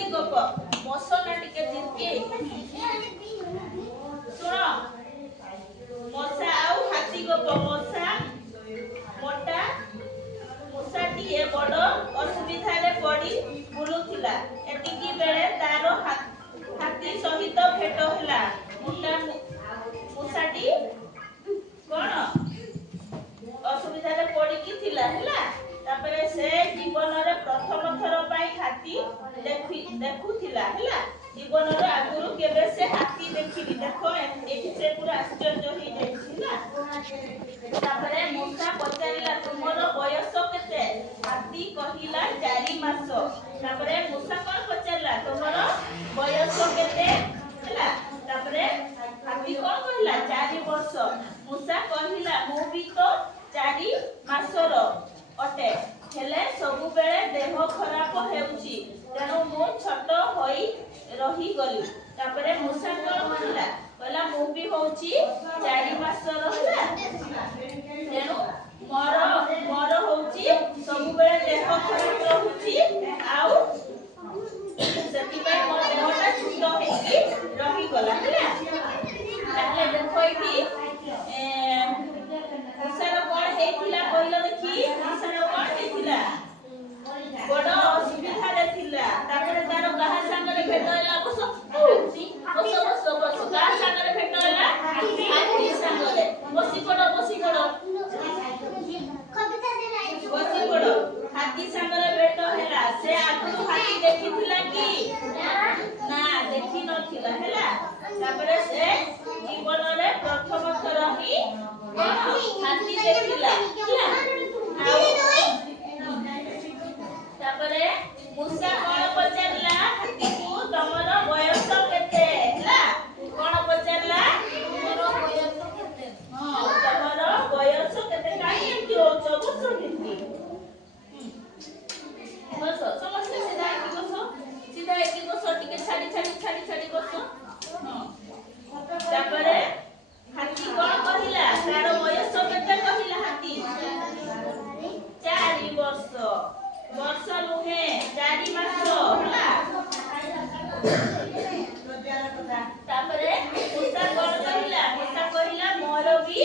हाथी गप मसना टिके जिनके सुन मसा आउ हाथी गप मसा मोटा मसाटीए बड़ असुविधा रे पड़ी बुलुथिला एतिकी बेले तारो हाथी सहित भेट होला मोटा मसाटी कोन असुविधा रे पड़ी की थिला हैला तापरे से जीवन रे प्रथम थर पाई हाथी देखुथिला हैला जीवन रे आगुरु केबे से हाथी देखिली देखो एठी से पूरा आश्चर्य होई जाइछिला तापरे मूसा पचारिला तुमरो बयस केते हाथी कहिला 4 मास तापरे मूसा कोन पचारला तुमरो बयस केते हैला तापरे हाथी कोन कहिला 4 वर्ष मूसा कहिला मु भी तो 4 मासर अटे हेले सबु बेले देह खराब हेउची तेनु मु छोट होई रही गली तापरे मूसा कोन कहिला कहला मु भी होउची 4 मासर होला तेनु मोर होउची सबु बेले देह खराब रहूची आउ सेति पे मोर देहटा सुस्त हेकी रही गला हैला ताले देखो इठी मूसार कोन हेतिला कहिला देखि मूसार कोन हेतिला बड़ असुविधा रे थिला तापरे तार कहा संगरे भेट होला बस कहा संगरे भेट होला हाथी संगरे बसी पड़ बसी पड़ हाथी संगरे भेट होला से आगु हाथी देखिथिला कि ना देखि नथिला हैला तापरे से जीवन रे प्रथम थर ही हाथी देखिला तापरे मूसा कोन पचारला हाथी को तमर बयस केते हैला कोन पचारला तमर बयस केते हां तमर बयस केते काई एंती होछ बस केते बस समझले सीधा की बस टिके छाड़ी बस हां तापरे हाथी कोन कहिला तार बयस केते कहिला हाथी 4 वर्ष नुहे 4 मास होला तापरे मूसा कोन कहिला मोर भी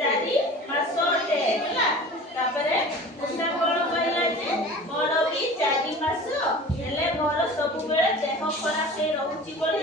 4 मास अटे होला तापरे मूसा कोन कहिला जे मोर भी 4 मास हेले मोर सब बेले देह खराब हे रहउची बोली